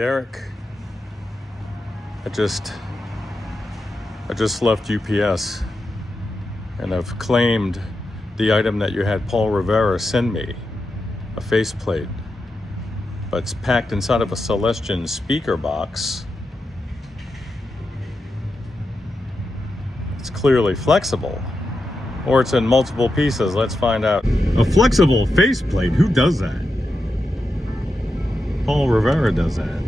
Derek, I just left UPS and I've claimed the item that you had Paul Rivera send me, a faceplate, but it's packed inside of a Celestion speaker box. It's clearly flexible, or it's in multiple pieces. Let's find out. A flexible faceplate, who does that? Paul Rivera does that.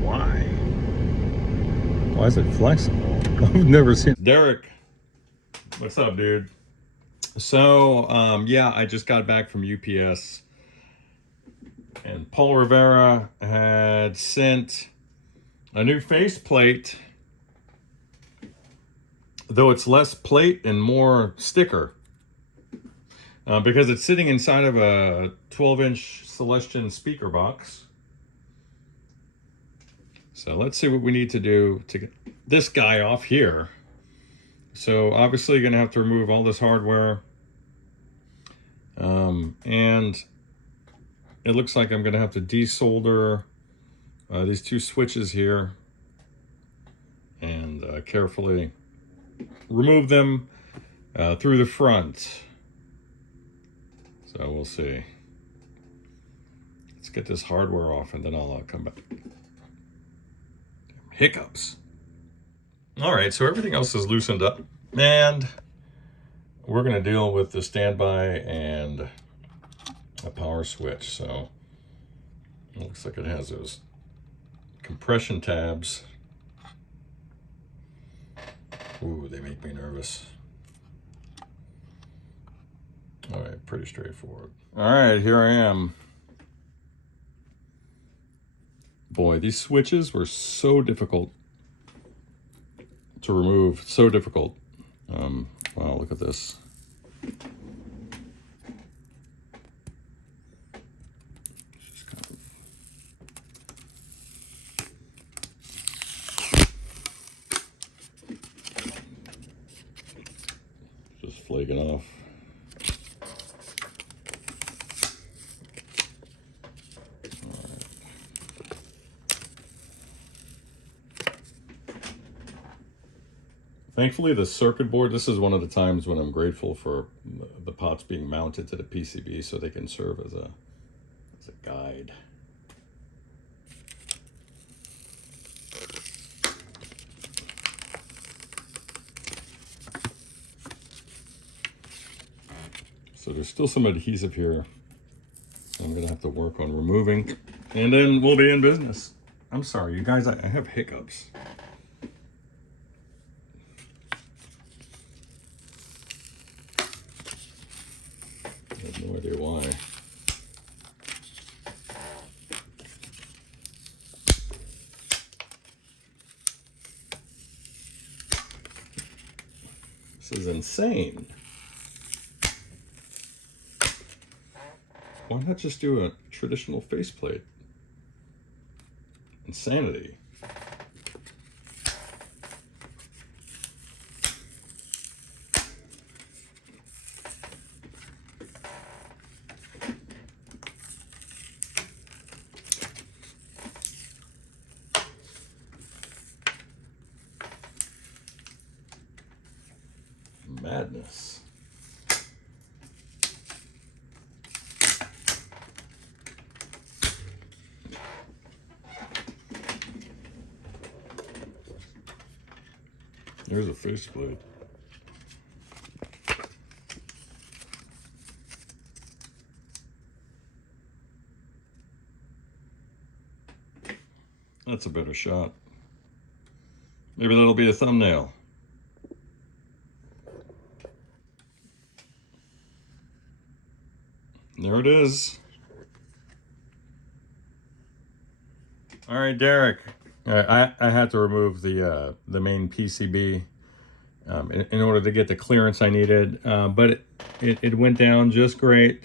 Why? Why is it flexible? I've never seen. Derek, what's up, dude? So, yeah, I just got back from UPS, and Paul Rivera had sent a new faceplate, though it's less plate and more sticker, because it's sitting inside of a 12-inch Celestion speaker box. So let's see what we need to do to get this guy off here. So obviously you're gonna have to remove all this hardware. And it looks like I'm gonna have to desolder these two switches here and carefully remove them through the front. So we'll see. Let's get this hardware off and then I'll come back. Hiccups. All right, so everything else is loosened up, and we're gonna deal with the standby and a power switch. So it looks like it has those compression tabs. Ooh, they make me nervous. All right, pretty straightforward. All right, here I am. Boy, these switches were so difficult to remove, so difficult. Wow, look at this. Just kind of just flaking off. Thankfully, the circuit board, this is one of the times when I'm grateful for the pots being mounted to the PCB so they can serve as a guide. So there's still some adhesive here I'm gonna have to work on removing, and then we'll be in business. I'm sorry, you guys, I have hiccups. I have no idea why. This is insane. Why not just do a traditional faceplate? Insanity. Madness. There's a faceplate. That's a better shot. Maybe that'll be a thumbnail. There it is. All right, Derek. I had to remove the main PCB in order to get the clearance I needed, but it went down just great.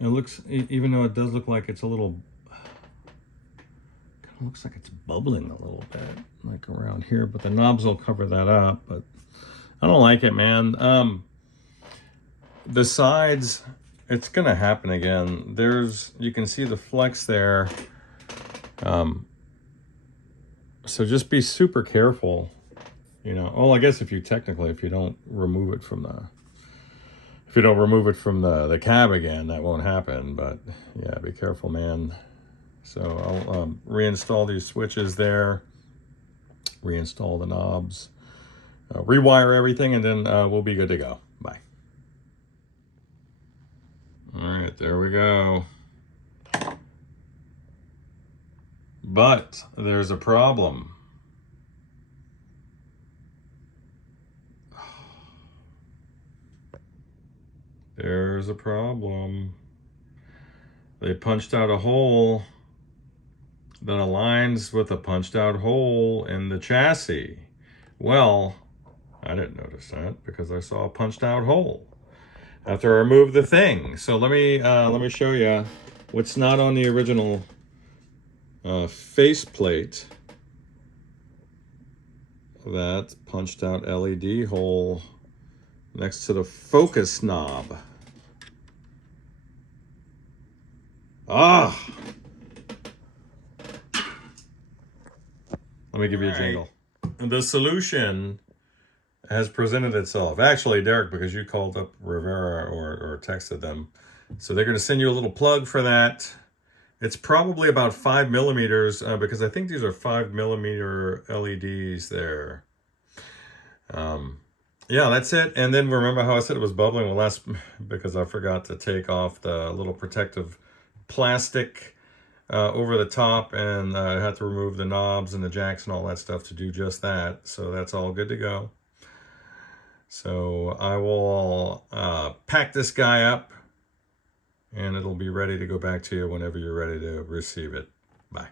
It looks, even though it does look like it's a little, kind of looks like it's bubbling a little bit, like around here, but the knobs will cover that up, but I don't like it, man. The sides it's going to happen again. You can see the flex there. So just be super careful, you know. Oh, I guess if you don't remove it from the cab again, that won't happen. But yeah, be careful, man. So I'll reinstall these switches there, reinstall the knobs, rewire everything, and then we'll be good to go. Bye. All right, there we go. But there's a problem. There's a problem. They punched out a hole that aligns with a punched out hole in the chassis. Well, I didn't notice that because I saw a punched out hole after I removed the thing. So let me show you what's not on the original faceplate. That punched out LED hole next to the focus knob. Ah! Let me give you a jingle. The solution has presented itself. Actually, Derek, because you called up Rivera or texted them. So they're going to send you a little plug for that. It's probably about 5 millimeters because I think these are 5 millimeter LEDs there. Yeah, that's it. And then remember how I said it was bubbling? Well, that's because I forgot to take off the little protective plastic over the top, and I had to remove the knobs and the jacks and all that stuff to do just that. So that's all good to go. So I will pack this guy up, and it'll be ready to go back to you whenever you're ready to receive it. Bye.